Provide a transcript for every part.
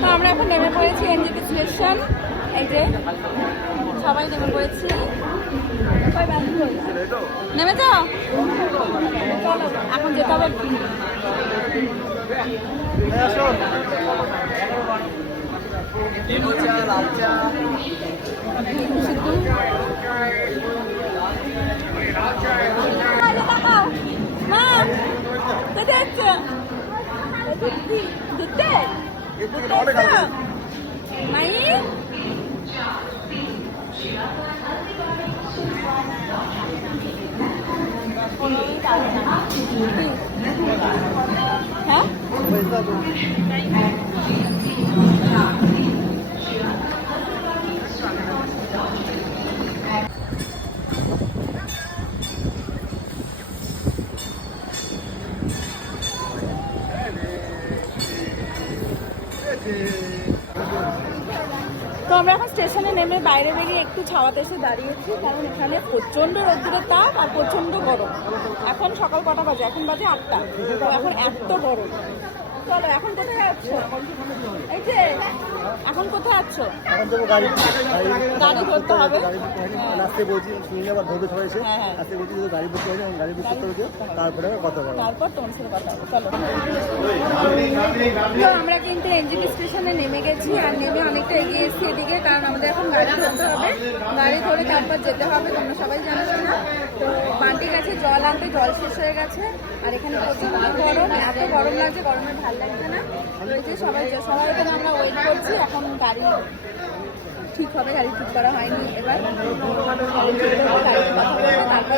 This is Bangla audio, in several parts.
তো আমরা এখন নেমে পড়েছি এনজিপি স্টেশন। এই যে সবাই নেমে পড়েছি? নেমে তো? চলো এখন যেতে হবে। মা কোথায় যাচ্ছ? ঘুরতে ঘুরতে যাচ্ছ? মাই হ্যাঁ তো আমরা এখন স্টেশনে নেমে বাইরে বেরিয়ে একটু ছাওয়াতে এসে দাঁড়িয়েছি, কারণ এখানে প্রচণ্ড রোদ্দুরের তাপ আর প্রচণ্ড গরম। এখন সকাল কটা বাজে? এখন বাজে আটটা। এখন এত গরম। চলো এখন কোথায় যাচ্ছ এই যে এখন কোথায় যাচ্ছ এখন যাব গাড়ি গাড়ি ধরতে হবে। রাস্তায় বলছি তুমি আবার ধরবে সবাই এসে। বলছি যে গাড়ি বুক করে গাড়ি বুক করতে হবে। তারপরে কথা বলব তারপর তোমার সাথে কথা চলো। আমরা কিন্তু এনজিপি স্টেশনে নেমে গেছি আর নেমে অনেকটা এগিয়ে এসেছি এদিকে কারণ আমাদের এখন গাড়ি ধরতে হবে। গাড়ি ধরে তারপর যেতে হবে তোমরা সবাই জানো না। তো বান্টি গেছে জল আনতে জল শেষ হয়ে গেছে। আর এখানে প্রচণ্ড গরম এত গরম লাগছে গরমে ভালো আমরা ওয়েট করছি, এখন গাড়ি ঠিক হবে, গাড়ি ঠিক করা হয়নি এবার।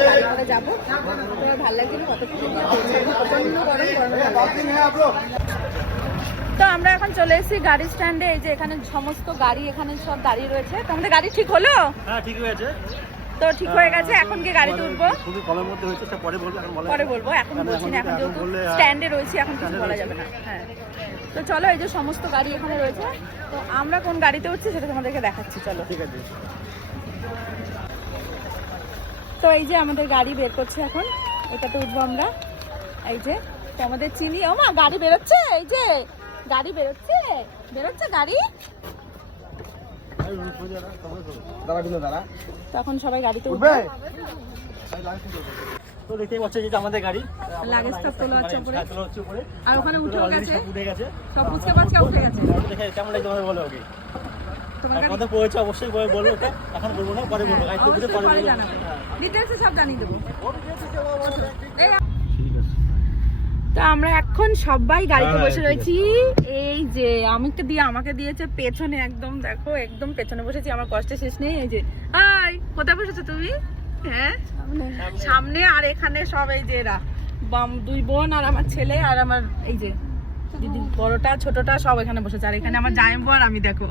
গাড়ি করে যাব? ভালো লাগছিল প্রচণ্ড তো আমরা এখন চলে এসেছি গাড়ি স্ট্যান্ডে এই যে এখানে সমস্ত গাড়ি এখানে সব দাঁড়িয়ে রয়েছে। তোমাদের গাড়ি ঠিক হলো? হ্যাঁ ঠিক হয়েছে। তো ঠিক হয়ে গেছে এখন কি গাড়িতে উঠবো। খুবই কমের মধ্যে হয়েছে সেটা পরে বলব এখন পরে বলব এখন বলছি না এখন যেহেতু স্ট্যান্ডে রয়েছি এখন কিছু বলা যাবে না হ্যাঁ। তো চলো এই যে সমস্ত গাড়ি এখানে রয়েছে তো আমরা কোন গাড়িতে উঠছি সেটা তোমাদেরকে দেখাচ্ছি চলো। ঠিক আছে। তো এই যে আমাদের গাড়ি বের করছে এখন এটাতে উঠবো আমরা। এই যে তো আমাদের চিনি ও মা গাড়ি বেরোচ্ছে এই যে গাড়ি বেরোচ্ছে বেরোচ্ছে গাড়ি। তখন সবাই গাড়িতে উঠবে। তো দেখতেই পাচ্ছ যেটা আমাদের গাড়ি। লাগেজ সব তোলা হচ্ছে উপরে। হ্যাঁ, তোলা হচ্ছে উপরে। আর ওখানে উঠেও গেছে। সব উঠে গেছে। সব পুচকে পাচকা উঠে গেছে। দেখে কেমন লাগে তোমাদের বলো ওকে তোমার গাড়ি অবশ্যই বলব বলব ওটা এখন বলব না পরে বলব। গাড়িতে উঠে পরে বলব। সব জানিয়ে দেবো। এই তো আমরা এখন সবাই গাড়িতে হ্যাঁ, বসে রয়েছি। এই যে আমাকে দিয়ে আমাকে দিয়েছে পেছনে একদম দেখো একদম পেছনে বসেছি আমার কষ্ট শেষ নেই। এই যে হাই কোথায় বসেছো তুমি? হ্যাঁ? সামনে। আর এখানে সব এই যে এরা। বাম দুই বোন আর আমার ছেলে আর আমার এই যে দিদি। বড়টা ছোটটা সব এখানে বসেছে। আর এখানে আমার জায়েম আর আমি দেখো।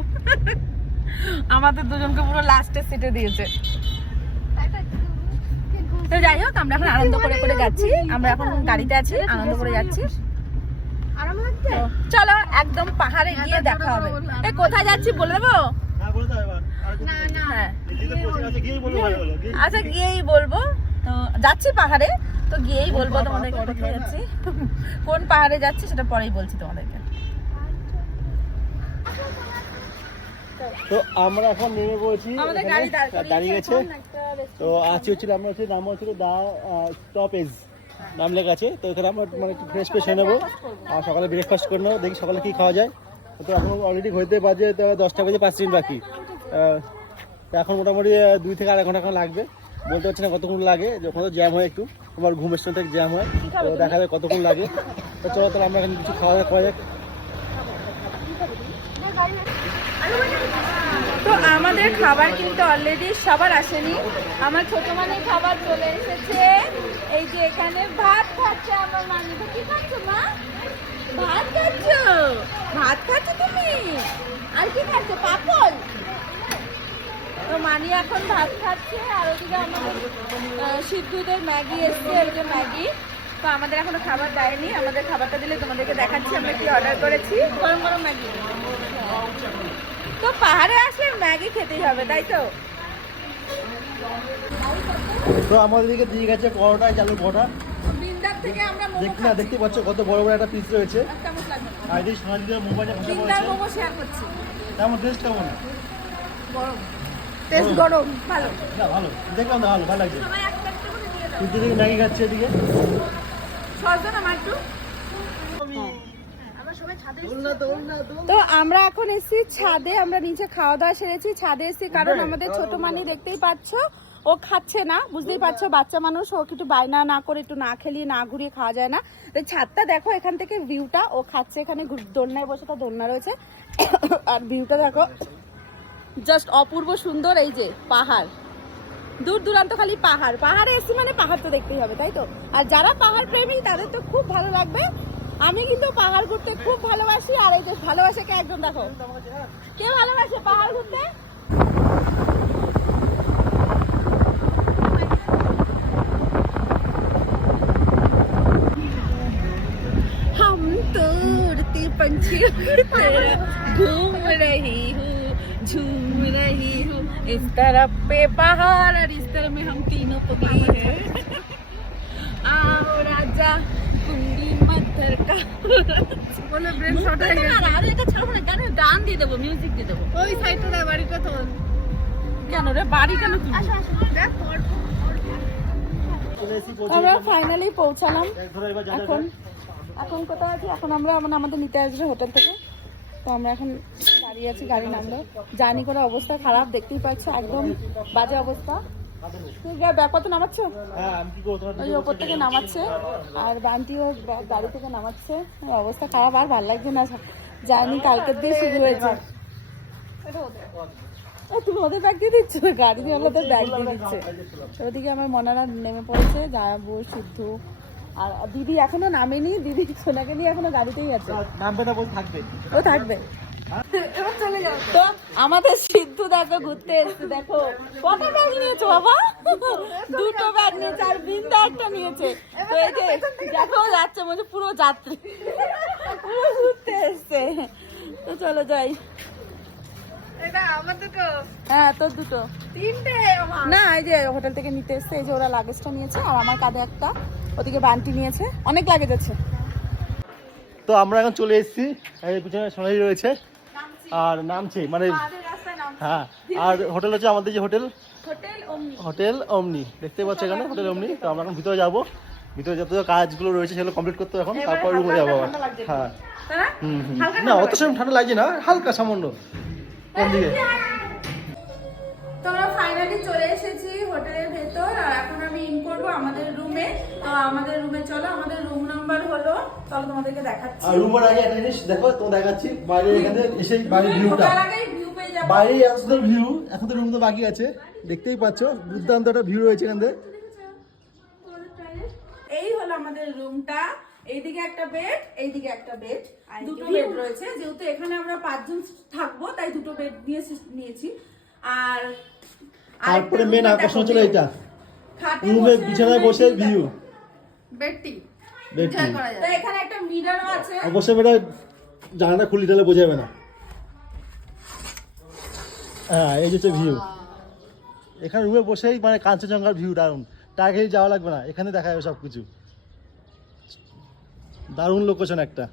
আমাদের দুজনকে পুরো লাস্টের সিটে দিয়েছে। তো যাই হোক আমরা এখন আনন্দ করে করে যাচ্ছি। আমরা এখন গাড়িতে আছি আনন্দ করে যাচ্ছি চলো একদম পাহাড়ে গিয়ে দেখা হবে। এ কোথায় যাচ্ছি বলে দেবো? হ্যাঁ হ্যাঁ। আচ্ছা, আচ্ছা গিয়েই বলব। তো যাচ্ছি পাহাড়ে। তো গিয়েই বলব তোমাদেরকে কোথায় যাচ্ছি? কোন পাহাড়ে যাচ্ছি সেটা পরেই বলছি তোমাদেরকে। তো আমরা এখন নেমে পড়েছি। এখানে, দাঁড়িয়ে গেছে। তো আজকে হচ্ছিল আমরা হচ্ছে নাম হচ্ছিল দা স্টপেজ নাম লেখা আছে। তো এখানে আমরা মানে ফ্রেশ ফ্রেশ হয়ে নেব। আর সকালে ব্রেকফাস্ট করে নেব। দেখি সকালে কি খাওয়া যায়। তো এখন অলরেডি হইতে বাজে দশটা বাজে পাঁচ মিনিট বাকি। তো এখন মোটামুটি দুই থেকে আড়াই ঘণ্টা এখন লাগবে। বলতে পারছি না কতক্ষণ লাগে যখন তো জ্যাম হয় একটু। তোমার ঘুমের সময় থেকে জ্যাম হয়। তো দেখা যায় কতক্ষণ লাগে। তো চলো তাহলে আমরা এখানে কিছু খাওয়া দাওয়া করা যাক। তো আমাদের খাবার কিন্তু অলরেডি সবার আসেনি। আমার ছোট মানে খাবার চলে এসেছে। এই যে এখানে ভাত খাচ্ছে আমার মানি কি খাচ্ছ, মা? ভাত খাচ্ছ? ভাত খাচ্ছ তুমি? আর কি খাচ্ছ, পাপড়? তো মানি এখন ভাত খাচ্ছে, আর ওদিকে আমাদের সিদ্ধুদের ম্যাগি এসছে, এই যে ম্যাগি। তো আমাদের এখনও খাবার দেয়নি। আমাদের খাবারটা দিলে তোমাদেরকে দেখাচ্ছি আমরা কি অর্ডার করেছি। গরম গরম ম্যাগি। তো পাহাড়ে আসলে ম্যাগি খেতেই হবে তাই তো? তো আমাদের দিকে দিয়ে গেছে পরোটা চালু পরোটা বিন্দার থেকে আমরা মোমো না দেখতে পাচ্ছ কত বড় বড় একটা পিস রয়েছে। মোবাইলে মোমো শেয়ার করছি। টেস্ট কেমন? গরম। টেস্ট গরম। ভালো। না ভালো। দেখলাম না ভালো ভালো লাগছে। সবাই একটা একটা করে দিয়ে দাও। দিকে ম্যাগি খাচ্ছে এদিকে। সরজন আমার একটু। তো আমরা এখন এসেছি ছাদে আমরা নিচে খাওয়া দাওয়া সেরেছি। ছাদে এসেছি কারণ আমাদের ছোট মানি দেখতেই পাচ্ছ ও খাচ্ছে না বুঝতেই পারছ বাচ্চা মানুষ ও একটু বায়না না করে একটু না খেলিয়ে না ঘুরিয়ে খাওয়া যায় না। তো ছাদটা দেখো এখান থেকে ভিউটা ও খাচ্ছে এখানে দোলনায় বসে তো দোলনা রয়েছে। আর ভিউটা দেখো জাস্ট অপূর্ব সুন্দর এই যে পাহাড়। দূর দূরান্ত খালি পাহাড়। পাহাড়ে এসছি মানে পাহাড় তো দেখতেই হবে তাই তো? আর যারা পাহাড় প্রেমী তাদের তো খুব ভালো লাগবে। আমি কিন্তু পাহাড় ঘুরতে খুব ভালোবাসি আর এই যে ভালোবাসে কে একজন দেখো কে ভালোবাসে পাহাড় ঘুরতে हम तो उड़ते पंछी घूम रही हूँ झूम रही हूँ इस तरफ पे पहाड़ और इस तरफ में हम तीनों को गई है आओ राजा कुंडी मत्थर का বলে ব্রেন শর্ট হয়ে গেছে। আর এটা ছাড়বো না গানে গান দিয়ে দেবো মিউজিক দিয়ে দেবো। ওই সাইডটা বাড়িটা তো কেন রে বাড়ি কেন কি দেখ আমরা। ফাইনালি পৌঁছালাম। এখন এখন কোথাও আছি? এখন আমরা মানে আমাদের নিতে আসবে হোটেল থেকে। তো আমরা এখন দাঁড়িয়ে আছি গাড়ি নামলো। জার্নি করে অবস্থা খারাপ দেখতেই পাচ্ছ একদম বাজে অবস্থা। ব্যাগপত্র নামাচ্ছ? হ্যাঁ আমি কি করব? তোমার ওই ওপর থেকে নামাচ্ছে। আর বান্টিও গাড়ি থেকে নামাচ্ছে। অবস্থা খারাপ আর ভালো লাগছে না। জার্নি কালকের দিয়ে শুরু হয়েছে। তুমি ওদের ব্যাগ দিয়ে দিচ্ছ? গাড়ি ওদের ব্যাগ দিয়ে দিচ্ছে। ওদিকে আমার মনারা নেমে পড়েছে যাব শুদ্ধ আর দিদি এখনও নামেনি দিদি সোনাকে নিয়ে এখনও গাড়িতেই আছে। নামবে না বল থাকবে। ও থাকবে? তো আমাদের সিদ্ধু দেখো ঘুরতে এসছে দেখো। কত ব্যাগ নিয়েছো বাবা? দুটো ব্যাগ নিয়েছে আর বৃন্দা একটা নিয়েছে। তো এই যে দেখো যাচ্ছে মনে পুরো যাত্রী। পুরো ঘুরতে এসছে। তো চলো যাই। হ্যাঁ তোর দুটো। তিনটে না এই যে হোটেল থেকে নিতে এসছে এই যে ওরা লাগেজটা নিয়েছে আর আমার কাঁধে একটা। ওদিকে বান্টি নিয়েছে। অনেক লাগেজ আছে। তো আমরা এখন চলে এসেছি এই পিছনে সোনালি রয়েছে। আর নামছে মানে হ্যাঁ আর হোটেল হচ্ছে আমাদের যে হোটেল? হোটেল অমনি। দেখতে পাচ্ছ এখানে হোটেল অমনি। তো আমরা এখন ভিতরে যাব। ভিতরে যত কাজগুলো রয়েছে সেগুলো কমপ্লিট করতে হবে এখন তারপর রুমে যাব আবার। হ্যাঁ। হুম হুম। না অত সময় ঠান্ডা লাগছে না হালকা সামান্য। কোন দিকে ফাইনালি চলে এসেছি হোটেলের ভেতর আর এখন আমি ইন করব আমাদের রুমে আমাদের রুমে চলো আমাদের রুম হলো চলো তোমাদেরকে দেখাচ্ছি। আর রুমের আগে একটা জিনিস দেখো তো দেখাচ্ছি বাইরে এখানে এসে বাইরের ভিউটা ভিউ বাইরে এত ভিউ এখন তো রুম তো বাকি আছে দেখতেই পাচ্ছ দুর্দান্ত একটা ভিউ রয়েছে এখান থেকে। এই হলো আমাদের রুমটা এইদিকে একটা বেড এইদিকে একটা বেড দুটো বেড রয়েছে যেহেতু এখানে আমরা পাঁচজন থাকব তাই দুটো বেড নিয়ে নিয়েছি। আর তারপরে মেন আকর্ষণ ছিল এটা খাটে রুমে বিছানায় বসে ভিউ বেডটি দেখি। তো এখানে একটা মিরারও আছে। অবশ্যই এটা জানাটা খুলি তাহলে বোঝা যাবে না। হ্যাঁ এই যে হচ্ছে ভিউ এখানে রুমে বসেই মানে কাঞ্চনজঙ্ঘার ভিউ দারুণ টার্গেট যাওয়া লাগবে না এখানে দেখা যাবে সব কিছু দারুণ লোকেশন একটা।